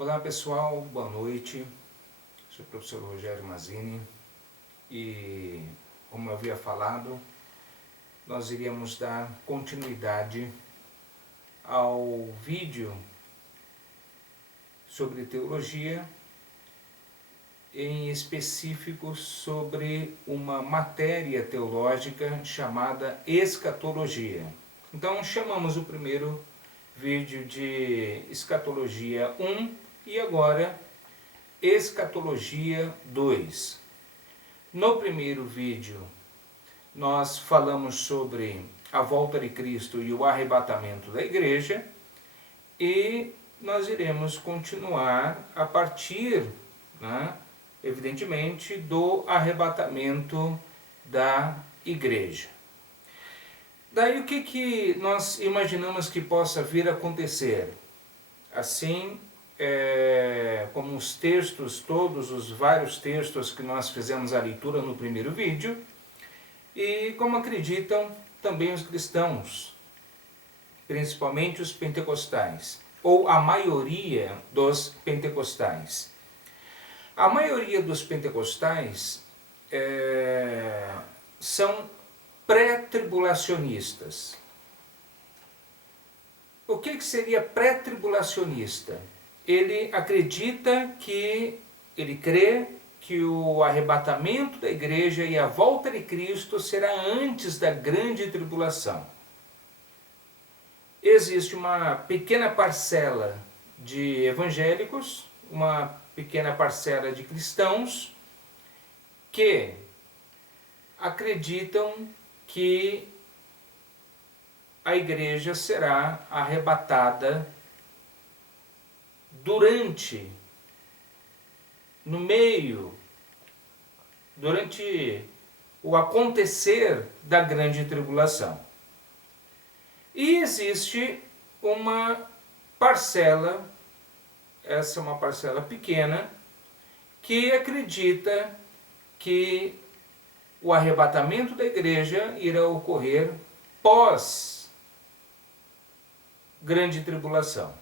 Olá pessoal, boa noite. Sou o professor Rogério Mazzini e, como eu havia falado, nós iríamos dar continuidade ao vídeo sobre teologia, em específico sobre uma matéria teológica chamada escatologia. Então chamamos o primeiro vídeo de escatologia 1 e agora escatologia 2. No primeiro vídeo nós falamos sobre a volta de Cristo e o arrebatamento da igreja e nós iremos continuar a partir, evidentemente, do arrebatamento da igreja. Daí o que nós imaginamos que possa vir a acontecer? Assim, como os textos, todos os vários textos que nós fizemos a leitura no primeiro vídeo, e como acreditam também os cristãos, principalmente os pentecostais, ou a maioria dos pentecostais. A maioria dos pentecostais são pré-tribulacionistas. O que seria pré-tribulacionista? Ele acredita ele crê que o arrebatamento da igreja e a volta de Cristo será antes da grande tribulação. Existe uma pequena parcela de evangélicos, uma pequena parcela de cristãos que acreditam que a igreja será arrebatada durante o acontecer da grande tribulação. E existe uma parcela, essa é uma parcela pequena, que acredita que o arrebatamento da igreja irá ocorrer pós grande tribulação.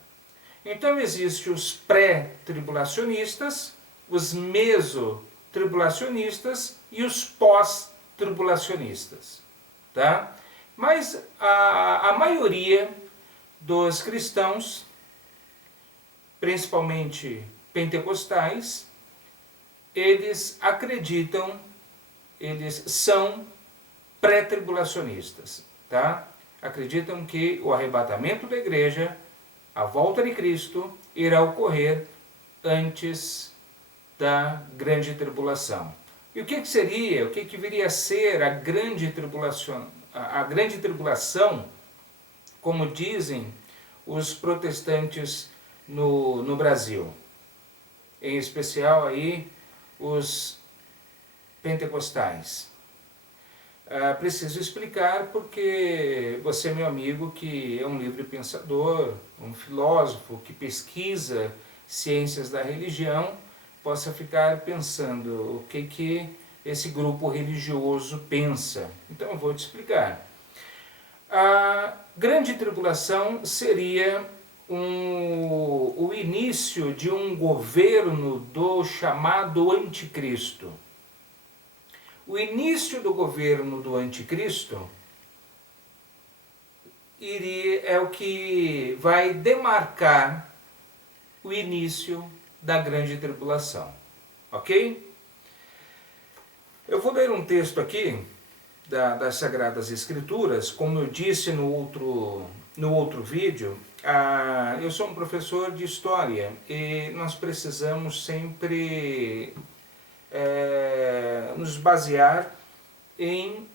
Então existem os pré-tribulacionistas, os meso-tribulacionistas e os pós-tribulacionistas, tá? Mas a maioria dos cristãos, principalmente pentecostais, eles acreditam, eles são pré-tribulacionistas, tá? Acreditam que o arrebatamento da igreja, a volta de Cristo, irá ocorrer antes da grande tribulação. E o que seria, o que viria a ser a grande tribulação? A grande tribulação, como dizem os protestantes no Brasil, em especial aí os pentecostais. Preciso explicar porque você, meu amigo, que é um livre pensador, um filósofo que pesquisa ciências da religião, possa ficar pensando o que esse grupo religioso pensa. Então eu vou te explicar. A grande tribulação seria o início de um governo do chamado anticristo. O início do governo do anticristo é o que vai demarcar o início da grande tribulação, ok? Eu vou ler um texto aqui das Sagradas Escrituras, como eu disse no outro vídeo. Eu sou um professor de História e nós precisamos sempre nos basear em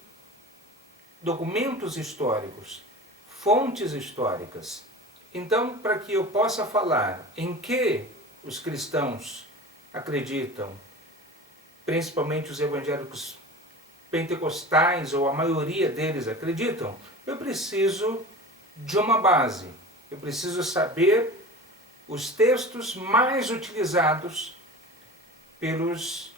documentos históricos, fontes históricas. Então, para que eu possa falar em que os cristãos acreditam, principalmente os evangélicos pentecostais, ou a maioria deles acreditam, eu preciso de uma base. Eu preciso saber os textos mais utilizados pelos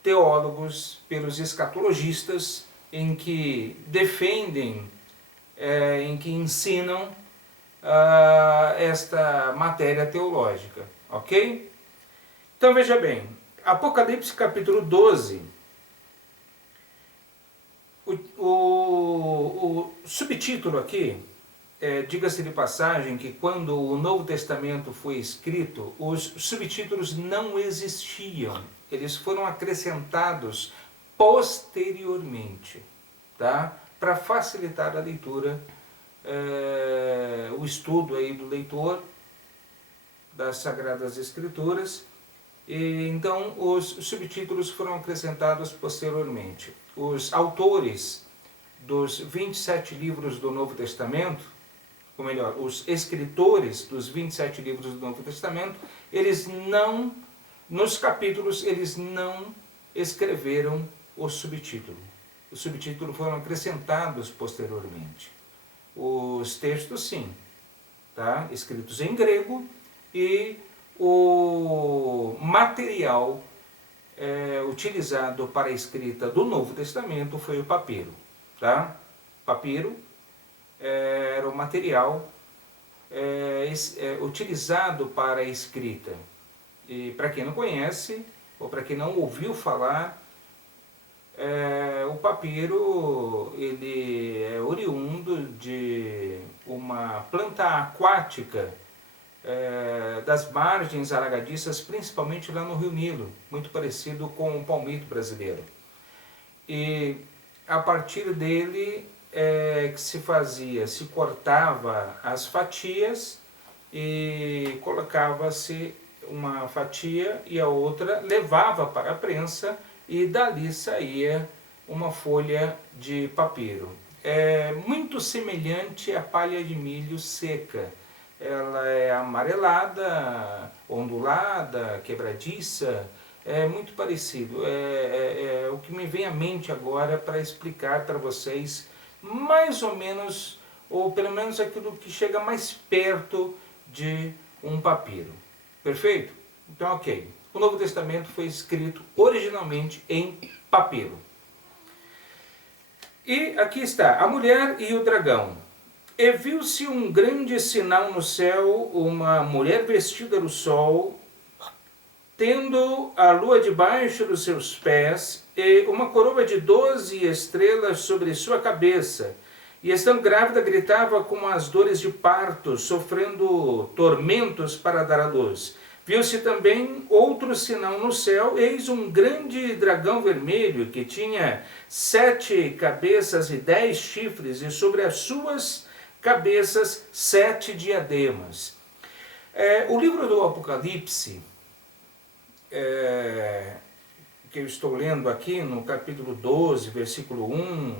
teólogos, pelos escatologistas, em que defendem, em que ensinam esta matéria teológica, ok? Então veja bem, Apocalipse capítulo 12, o subtítulo aqui, diga-se de passagem que quando o Novo Testamento foi escrito, os subtítulos não existiam, eles foram acrescentados posteriormente, tá? Para facilitar a leitura, o estudo aí do leitor das Sagradas Escrituras. E, então, os subtítulos foram acrescentados posteriormente. Os autores dos 27 livros do Novo Testamento, ou melhor, os escritores dos 27 livros do Novo Testamento, eles não, nos capítulos, eles não escreveram o subtítulo. Os subtítulos foram acrescentados posteriormente. Os textos, sim, tá? Escritos em grego, e o material utilizado para a escrita do Novo Testamento foi o papiro. Tá? Papiro era o material utilizado para a escrita. E para quem não conhece, ou para quem não ouviu falar, o papiro ele é oriundo de uma planta aquática das margens alagadiças, principalmente lá no Rio Nilo, muito parecido com o palmito brasileiro. E a partir dele que se fazia, se cortava as fatias e colocava-se uma fatia e a outra levava para a prensa e dali saía uma folha de papiro. É muito semelhante à palha de milho seca. Ela é amarelada, ondulada, quebradiça, é muito parecido. É o que me vem à mente agora para explicar para vocês mais ou menos, ou pelo menos aquilo que chega mais perto de um papiro. Perfeito? Então, ok. O Novo Testamento foi escrito originalmente em papiro. E aqui está, a mulher e o dragão. E viu-se um grande sinal no céu, uma mulher vestida do sol, tendo a lua debaixo dos seus pés, e uma coroa de 12 estrelas sobre sua cabeça. E estando grávida, gritava com as dores de parto, sofrendo tormentos para dar à luz. Viu-se também outro sinal no céu, eis um grande dragão vermelho, que tinha 7 cabeças e 10 chifres, e sobre as suas cabeças 7 diademas. O livro do Apocalipse, que eu estou lendo aqui no capítulo 12, versículo 1,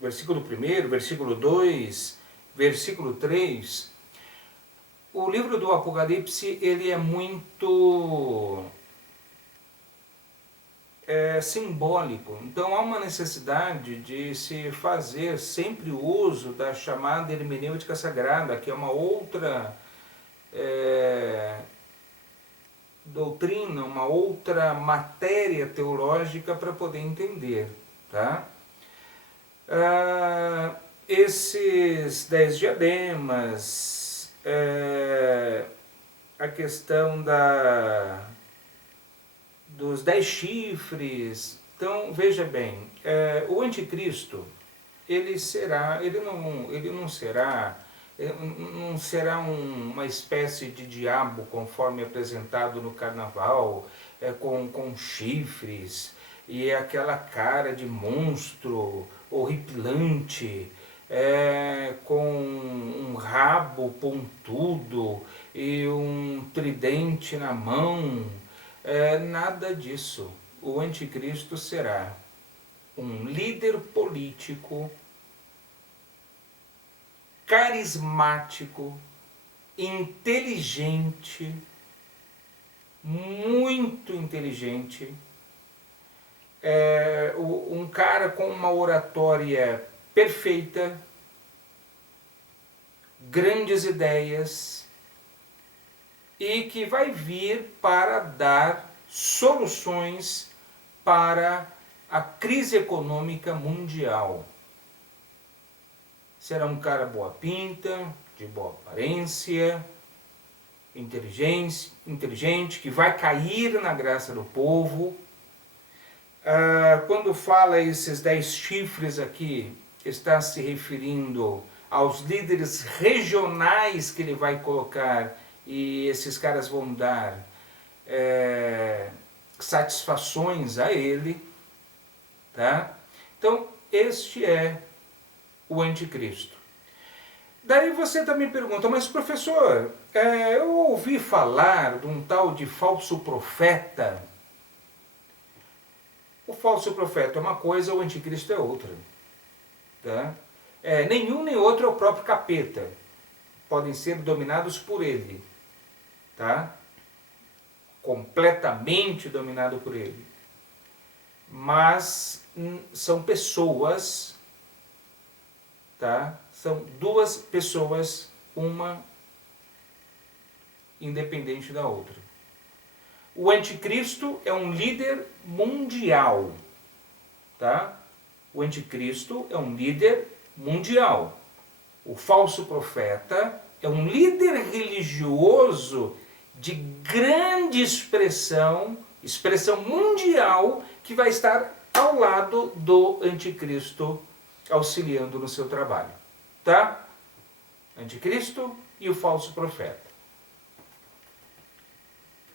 versículo 1, versículo 2, versículo 3, o livro do Apocalipse ele é muito simbólico. Então há uma necessidade de se fazer sempre o uso da chamada hermenêutica sagrada, que é uma outra doutrina, uma outra matéria teológica para poder entender. Tá? Esses 10 diademas, a questão dos 10 chifres. Então, veja bem, o anticristo, ele não será uma espécie de diabo conforme apresentado no carnaval, com chifres e aquela cara de monstro horripilante, com um rabo pontudo e um tridente na mão. Nada disso. O anticristo será um líder político carismático, inteligente, muito inteligente, um cara com uma oratória perfeita, grandes ideias, e que vai vir para dar soluções para a crise econômica mundial. Será um cara boa pinta, de boa aparência, inteligente, que vai cair na graça do povo. Quando fala esses 10 chifres aqui, está se referindo aos líderes regionais que ele vai colocar, e esses caras vão dar satisfações a ele, tá? Então, este é o anticristo. Daí você também pergunta, mas professor, eu ouvi falar de um tal de falso profeta. O falso profeta é uma coisa, o anticristo é outra. Tá? Nenhum nem outro é o próprio capeta. Podem ser dominados por ele. Tá? Completamente dominado por ele. Mas são pessoas, tá? São duas pessoas, uma independente da outra. O anticristo é um líder mundial, tá? O anticristo é um líder mundial. O falso profeta é um líder religioso de grande expressão mundial, que vai estar ao lado do anticristo, auxiliando no seu trabalho. Tá? Anticristo e o falso profeta.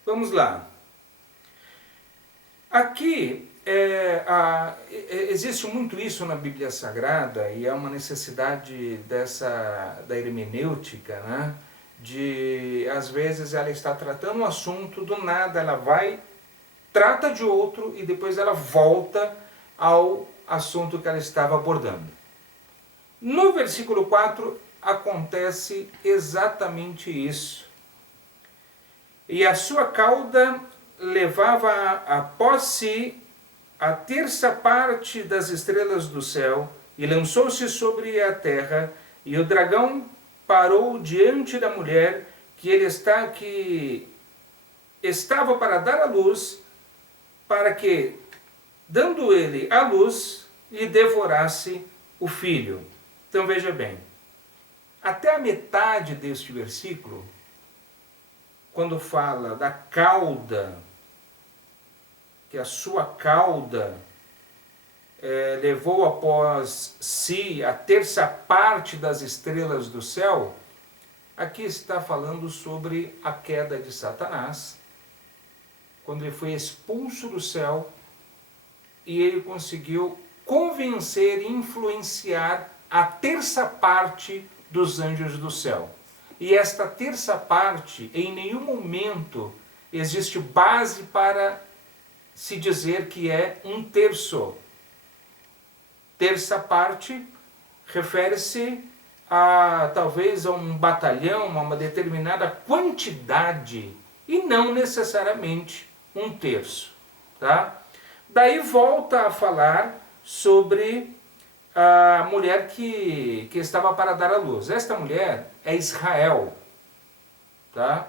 Vamos lá. Aqui existe muito isso na Bíblia Sagrada, e é uma necessidade da hermenêutica, né? Às vezes ela está tratando um assunto, do nada ela vai, trata de outro e depois ela volta ao assunto que ela estava abordando. No versículo 4 acontece exatamente isso. E a sua cauda levava após si a terça parte das estrelas do céu, e lançou-se sobre a terra, e o dragão parou diante da mulher que estava para dar à luz, para que, dando ele à luz, lhe devorasse o filho. Então veja bem, até a metade deste versículo, quando fala da cauda, que a sua cauda levou após si a terça parte das estrelas do céu, aqui está falando sobre a queda de Satanás, quando ele foi expulso do céu e ele conseguiu convencer e influenciar a terça parte dos anjos do céu. E esta terça parte, em nenhum momento existe base para se dizer que é um terço. Terça parte refere-se talvez a um batalhão, a uma determinada quantidade, e não necessariamente um terço. Tá? Daí volta a falar sobre a mulher que estava para dar à luz. Esta mulher é Israel. Tá?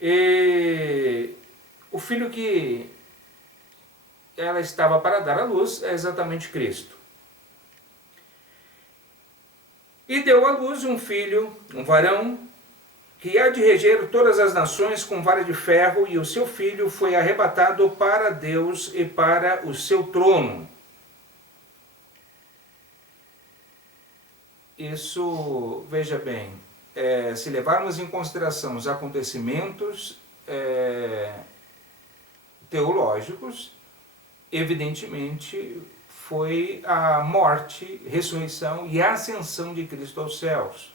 E o filho que ela estava para dar à luz é exatamente Cristo. E deu à luz um filho, um varão, que há de reger todas as nações com vara de ferro, e o seu filho foi arrebatado para Deus e para o seu trono. Isso, veja bem, se levarmos em consideração os acontecimentos teológicos, evidentemente foi a morte, ressurreição e ascensão de Cristo aos céus.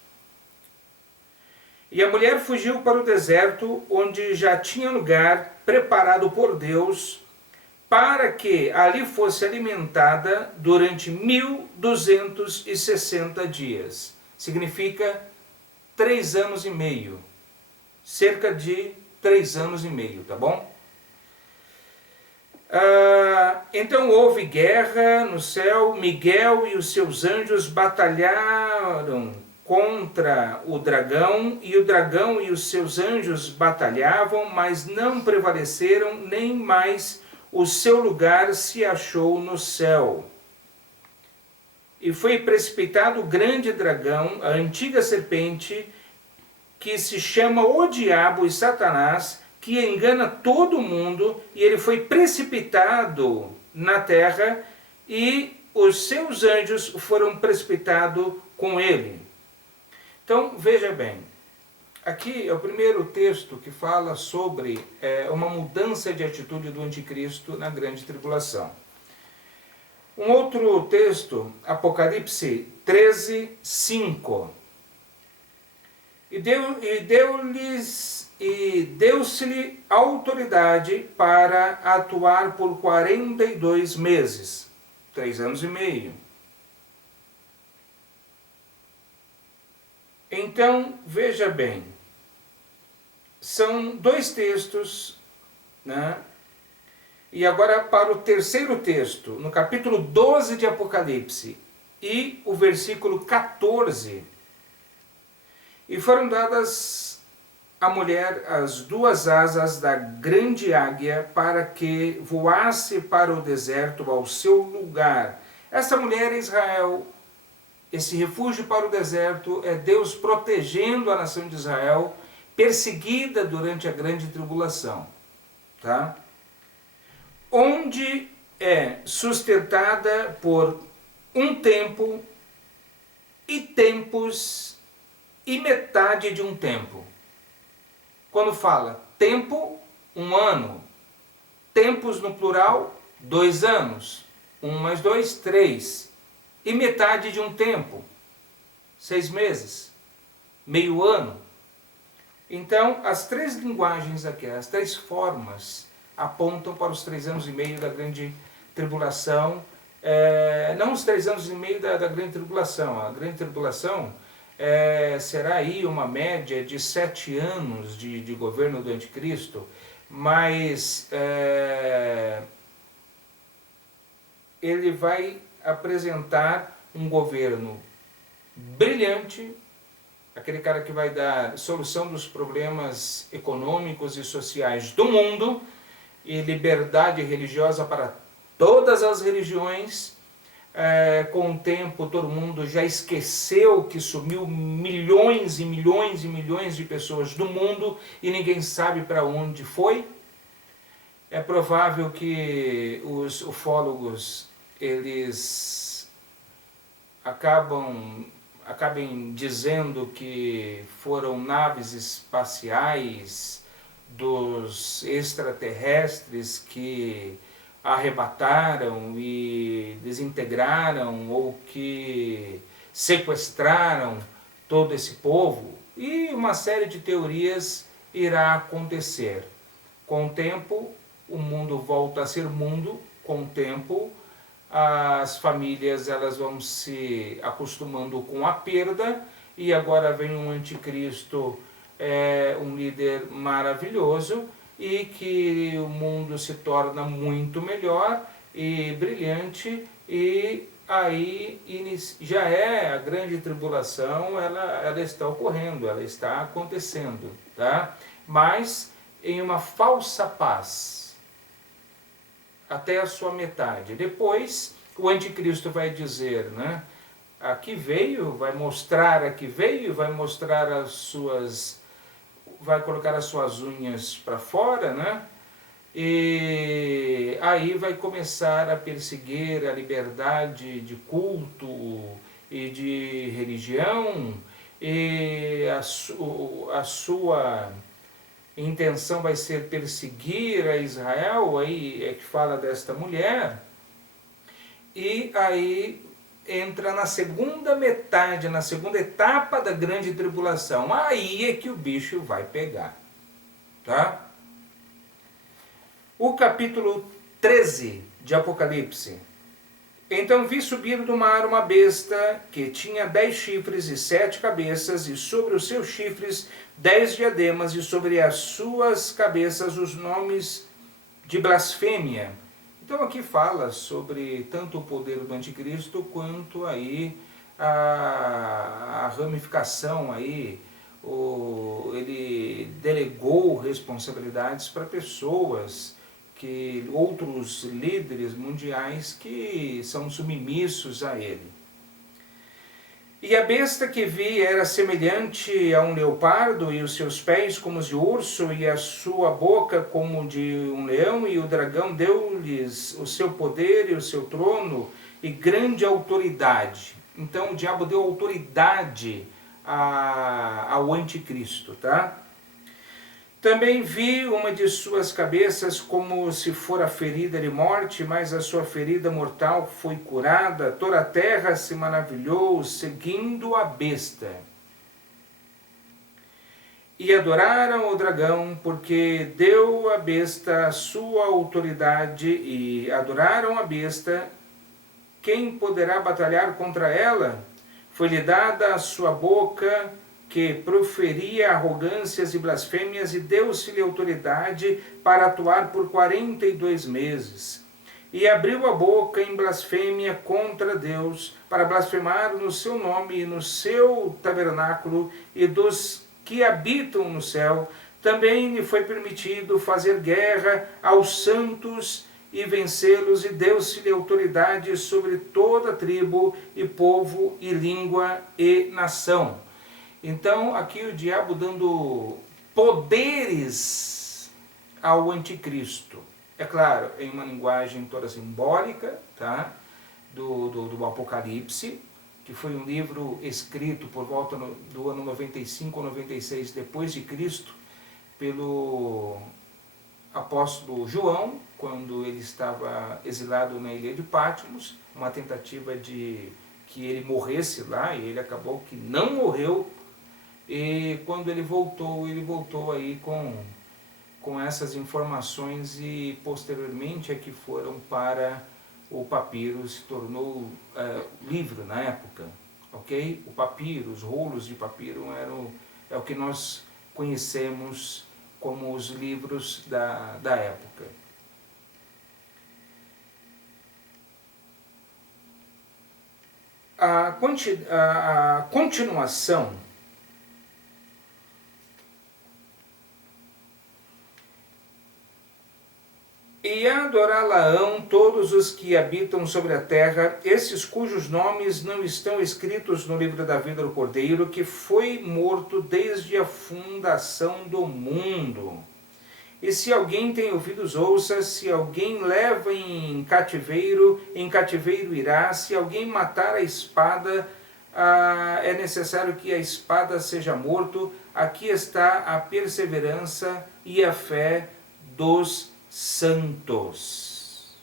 E a mulher fugiu para o deserto, onde já tinha lugar preparado por Deus, para que ali fosse alimentada durante 1260 dias. Significa 3 anos e meio. Cerca de 3 anos e meio, tá bom? Então houve guerra no céu, Miguel e os seus anjos batalharam contra o dragão, e o dragão e os seus anjos batalhavam, mas não prevaleceram, nem mais o seu lugar se achou no céu. e foi precipitado o grande dragão, a antiga serpente, que se chama o Diabo e Satanás, que engana todo mundo, e ele foi precipitado na terra, e os seus anjos foram precipitados com ele. Então, veja bem, aqui é o primeiro texto que fala sobre uma mudança de atitude do anticristo na grande tribulação. Um outro texto, Apocalipse 13, 5. E deu-se-lhe autoridade para atuar por 42 meses, 3 anos e meio. Então, veja bem, são 2 textos, né? E agora para o terceiro texto, no capítulo 12 de Apocalipse, e o versículo 14. E foram dadas à mulher as 2 asas da grande águia para que voasse para o deserto ao seu lugar. Essa mulher é Israel. Esse refúgio para o deserto é Deus protegendo a nação de Israel, perseguida durante a grande tribulação. Tá? Onde é sustentada por um tempo e tempos e metade de um tempo. Quando fala tempo, 1 ano. Tempos no plural, 2 anos. 1 mais 2, 3. E metade de um tempo, 6 meses, meio ano. Então, as 3 linguagens aqui, as 3 formas, apontam para os 3 anos e meio da grande tribulação. Não os 3 anos e meio da grande tribulação. A grande tribulação será aí uma média de 7 anos de governo do anticristo, mas ele vai apresentar um governo brilhante, aquele cara que vai dar solução dos problemas econômicos e sociais do mundo, e liberdade religiosa para todas as religiões. Com o tempo todo mundo já esqueceu que sumiu milhões e milhões e milhões de pessoas do mundo e ninguém sabe para onde foi. É provável que os ufólogos eles acabem dizendo que foram naves espaciais dos extraterrestres que arrebataram e desintegraram ou que sequestraram todo esse povo, e uma série de teorias irá acontecer. Com o tempo, o mundo volta a ser mundo. Com o tempo, as famílias elas vão se acostumando com a perda, e agora vem um anticristo, um líder maravilhoso, e que o mundo se torna muito melhor e brilhante, e aí já a grande tribulação, ela está ocorrendo, ela está acontecendo, tá? Mas em uma falsa paz, até a sua metade. Depois o anticristo vai dizer, né? Aqui veio, vai mostrar as suas, vai colocar as suas unhas para fora, né? E aí vai começar a perseguir a liberdade de culto e de religião, e a sua intenção vai ser perseguir a Israel. Aí é que fala desta mulher, e aí entra na segunda metade, na segunda etapa da grande tribulação. Aí é que o bicho vai pegar, tá? O capítulo 13 de Apocalipse. Então vi subir do mar uma besta que tinha 10 chifres e 7 cabeças, e sobre os seus chifres 10 diademas, e sobre as suas cabeças os nomes de blasfêmia. Então aqui fala sobre tanto o poder do anticristo, quanto aí a ramificação aí. Ele delegou responsabilidades para pessoas, outros líderes mundiais que são submissos a ele. E a besta que vi era semelhante a um leopardo, e os seus pés como os de urso, e a sua boca como de um leão, e o dragão deu-lhes o seu poder e o seu trono e grande autoridade. Então o diabo deu autoridade ao anticristo, tá? Também vi uma de suas cabeças como se fora ferida de morte, mas a sua ferida mortal foi curada. Toda a terra se maravilhou, seguindo a besta. E adoraram o dragão, porque deu à besta a sua autoridade, e adoraram a besta. Quem poderá batalhar contra ela? Foi-lhe dada a sua boca, que proferia arrogâncias e blasfêmias, e deu-se-lhe autoridade para atuar por 42 meses. E abriu a boca em blasfêmia contra Deus, para blasfemar no seu nome e no seu tabernáculo e dos que habitam no céu. Também lhe foi permitido fazer guerra aos santos e vencê-los, e deu-se-lhe autoridade sobre toda tribo e povo e língua e nação. Então, aqui o diabo dando poderes ao anticristo. É claro, em uma linguagem toda simbólica, tá? do Apocalipse, que foi um livro escrito por volta do ano 95 ou 96 depois de Cristo, pelo apóstolo João, quando ele estava exilado na ilha de Patmos, uma tentativa de que ele morresse lá, e ele acabou que não morreu. E quando ele voltou aí com essas informações, e posteriormente é que foram para o papiro, se tornou livro na época, ok? O papiro, os rolos de papiro é o que nós conhecemos como os livros da época. A continuação e adorá-la-ão todos os que habitam sobre a terra, esses cujos nomes não estão escritos no livro da vida do Cordeiro, que foi morto desde a fundação do mundo. E se alguém tem ouvidos, ouça. Se alguém leva em cativeiro irá. Se alguém matar a espada, é necessário que a espada seja morto. Aqui está a perseverança e a fé dos santos.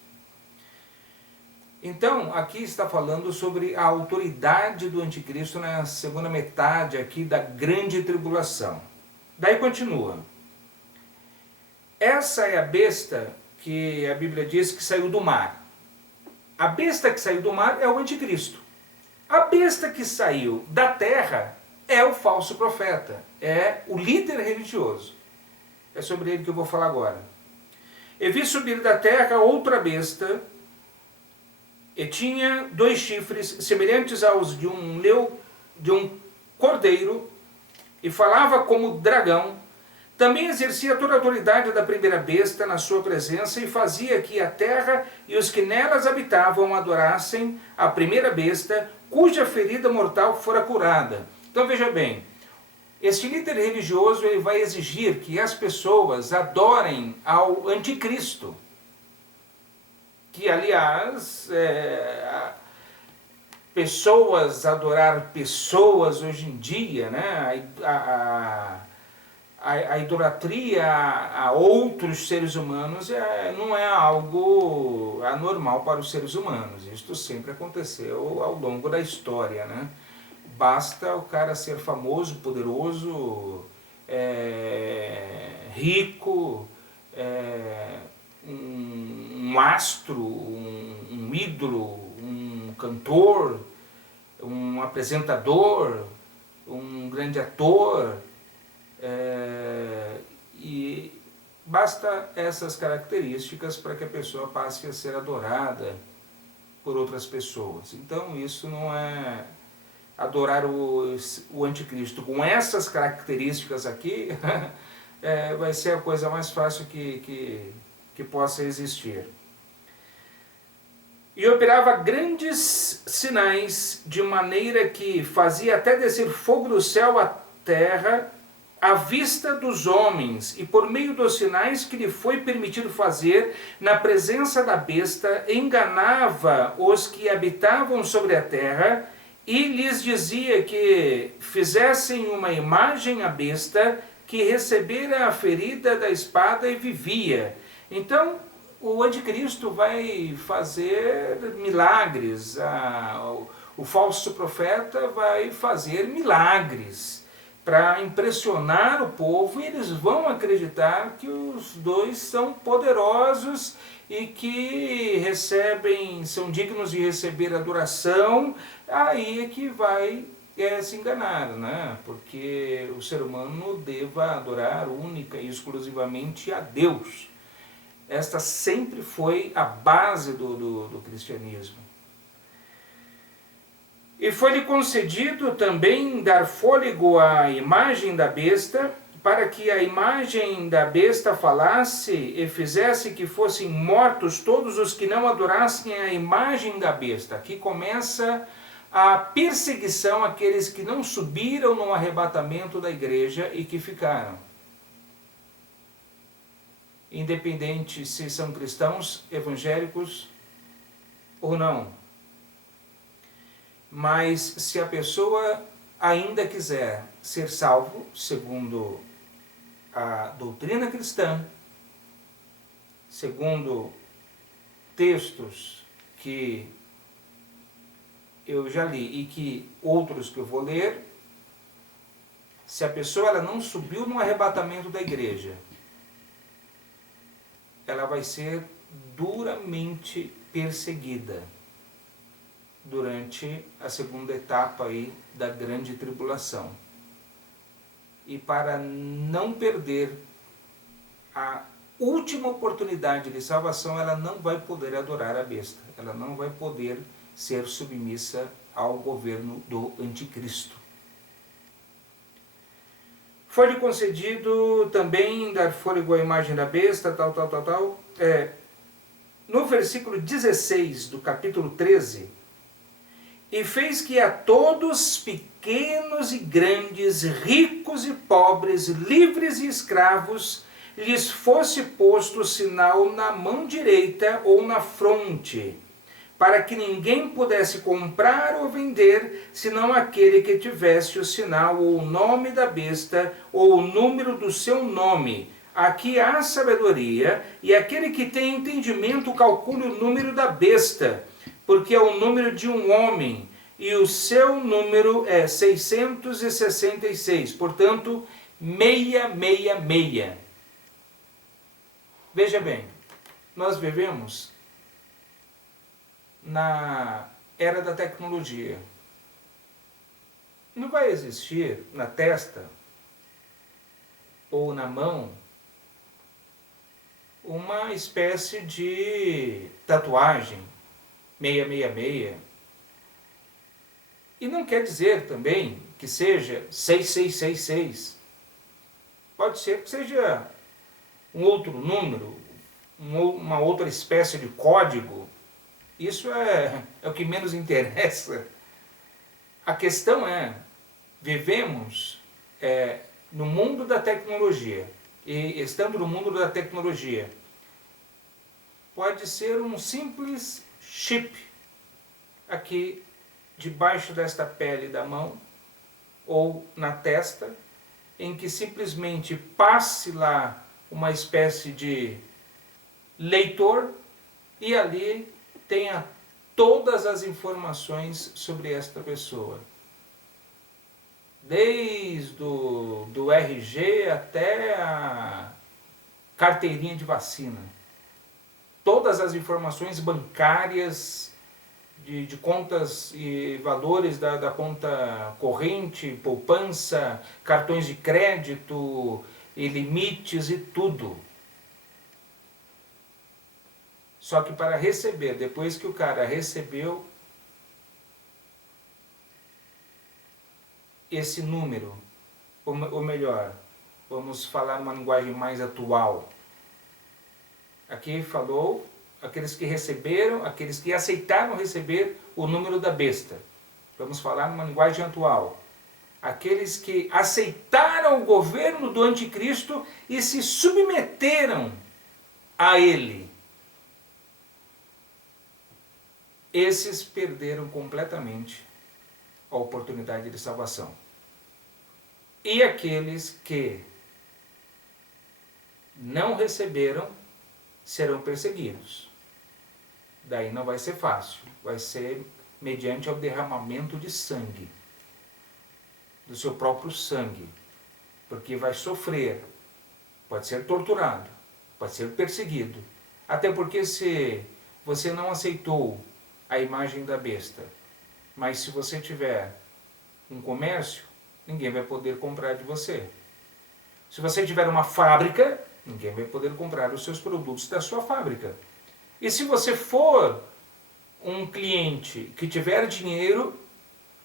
Então, aqui está falando sobre a autoridade do anticristo na segunda metade aqui da grande tribulação. Daí continua. Essa é a besta que a Bíblia diz que saiu do mar. A besta que saiu do mar é o anticristo. A besta que saiu da terra é o falso profeta, é o líder religioso. É sobre ele que eu vou falar agora. E vi subir da terra outra besta, e tinha 2 chifres, semelhantes aos de um cordeiro, e falava como dragão. Também exercia toda a autoridade da primeira besta na sua presença, e fazia que a terra e os que nelas habitavam adorassem a primeira besta, cuja ferida mortal fora curada. Então veja bem, este líder religioso ele vai exigir que as pessoas adorem ao anticristo, que aliás, pessoas adorar pessoas hoje em dia, né? A idolatria a outros seres humanos não é algo anormal para os seres humanos. Isto sempre aconteceu ao longo da história, né? Basta o cara ser famoso, poderoso, rico, um astro, um ídolo, um cantor, um apresentador, um grande ator, e basta essas características para que a pessoa passe a ser adorada por outras pessoas. Então isso não é adorar o anticristo com essas características aqui, vai ser a coisa mais fácil que possa existir. e operava grandes sinais, de maneira que fazia até descer fogo do céu à terra, à vista dos homens, e por meio dos sinais que lhe foi permitido fazer, na presença da besta, enganava os que habitavam sobre a terra, e lhes dizia que fizessem uma imagem à besta, que recebera a ferida da espada e vivia. Então, o anticristo vai fazer milagres, o falso profeta vai fazer milagres para impressionar o povo, e eles vão acreditar que os dois são poderosos e que são dignos de receber adoração. Aí é que vai se enganar, né? Porque o ser humano deva adorar única e exclusivamente a Deus. Esta sempre foi a base do cristianismo. E foi-lhe concedido também dar fôlego à imagem da besta, para que a imagem da besta falasse e fizesse que fossem mortos todos os que não adorassem a imagem da besta. Aqui começa a perseguição àqueles que não subiram no arrebatamento da igreja e que ficaram. Independente se são cristãos, evangélicos ou não. Mas se a pessoa ainda quiser ser salvo, segundo a doutrina cristã, segundo textos que eu já li e que outros que eu vou ler, se a pessoa ela não subiu no arrebatamento da igreja, ela vai ser duramente perseguida durante a segunda etapa aí da grande tribulação. E para não perder a última oportunidade de salvação, ela não vai poder adorar a besta, ela não vai poder ser submissa ao governo do anticristo. Foi-lhe concedido também dar fôlego à imagem da besta, tal. No versículo 16 do capítulo 13, e fez que a todos, pequenos e grandes, ricos e pobres, livres e escravos, lhes fosse posto o sinal na mão direita ou na fronte, para que ninguém pudesse comprar ou vender, senão aquele que tivesse o sinal ou o nome da besta ou o número do seu nome. Aqui há sabedoria, e aquele que tem entendimento calcule o número da besta, porque é o número de um homem, e o seu número é 666, portanto, 666. Veja bem, nós vivemos na era da tecnologia. Não vai existir na testa ou na mão uma espécie de tatuagem 666. E não quer dizer também que seja 6666. Pode ser que seja um outro número, uma outra espécie de código. Isso é o que menos interessa. A questão é, vivemos no mundo da tecnologia. E estando no mundo da tecnologia, pode ser um simples chip aqui debaixo desta pele da mão ou na testa, em que simplesmente passe lá uma espécie de leitor e ali tenha todas as informações sobre esta pessoa. Desde do RG até a carteirinha de vacina. Todas as informações bancárias, de contas e valores da conta corrente, poupança, cartões de crédito, e limites e tudo. Só que para receber, depois que o cara recebeu esse número, ou melhor, vamos falar uma linguagem mais atual. Aqui falou aqueles que receberam, aqueles que aceitaram receber o número da besta. Vamos falar numa linguagem atual. Aqueles que aceitaram o governo do anticristo e se submeteram a ele. Esses perderam completamente a oportunidade de salvação. E aqueles que não receberam serão perseguidos. Daí não vai ser fácil, vai ser mediante o derramamento de sangue, do seu próprio sangue, porque vai sofrer, pode ser torturado, pode ser perseguido, até porque se você não aceitou a imagem da besta, mas se você tiver um comércio, ninguém vai poder comprar de você. Se você tiver uma fábrica, ninguém vai poder comprar os seus produtos da sua fábrica. E se você for um cliente que tiver dinheiro,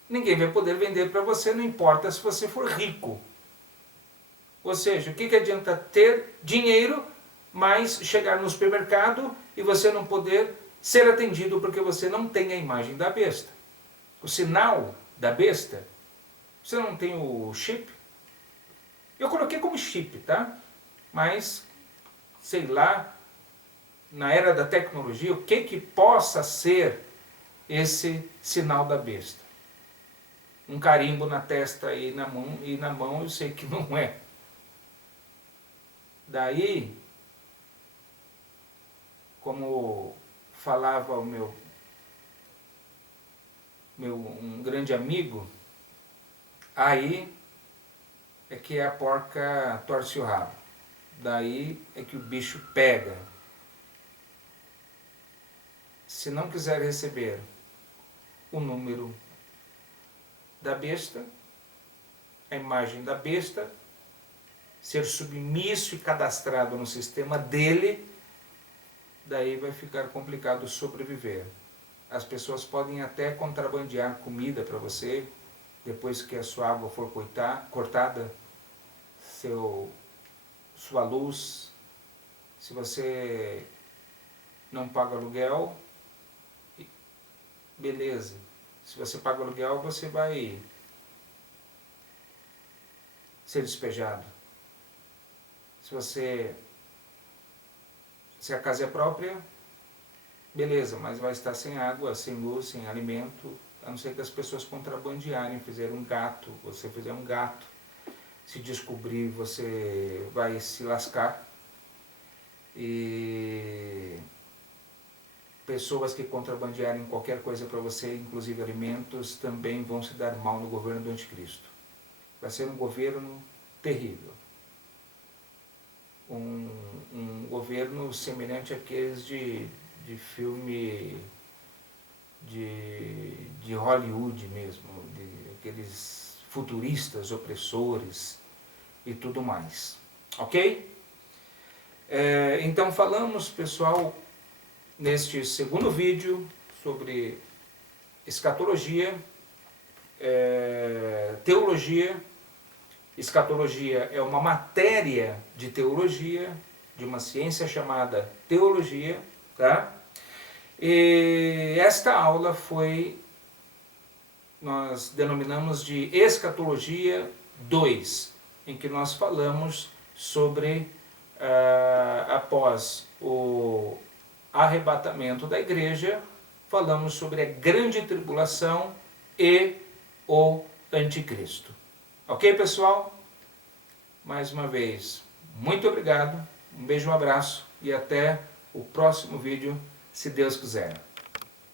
ninguém vai poder vender para você, não importa se você for rico. Ou seja, o que adianta ter dinheiro, mas chegar no supermercado e você não poder ser atendido porque você não tem a imagem da besta, o sinal da besta? Você não tem o chip? Eu coloquei como chip, tá? Mas, sei lá, na era da tecnologia, o que possa ser esse sinal da besta? Um carimbo na testa e na mão eu sei que não é. Daí, como falava o meu um grande amigo, aí é que a porca torce o rabo. Daí é que o bicho pega. Se não quiser receber o número da besta, a imagem da besta, ser submisso e cadastrado no sistema dele, daí vai ficar complicado sobreviver. As pessoas podem até contrabandear comida para você, depois que a sua água for cortada, sua luz, se você não paga aluguel, beleza. Se você paga aluguel, você vai ser despejado. Se a casa é própria, beleza, mas vai estar sem água, sem luz, sem alimento, a não ser que as pessoas contrabandearem, fizeram um gato, você fizer um gato, se descobrir, você vai se lascar. E pessoas que contrabandearem qualquer coisa para você, inclusive alimentos, também vão se dar mal no governo do anticristo. Vai ser um governo terrível. Um governo semelhante àqueles de filme de Hollywood mesmo, aqueles futuristas opressores e tudo mais. Ok? Então falamos, pessoal, neste segundo vídeo sobre escatologia, teologia. Escatologia é uma matéria de teologia, de uma ciência chamada teologia, tá? E esta aula nós denominamos de Escatologia 2, em que nós falamos sobre, após o arrebatamento da igreja, falamos sobre a grande tribulação e o anticristo. Ok, pessoal? Mais uma vez, muito obrigado, um beijo, um abraço e até o próximo vídeo, se Deus quiser.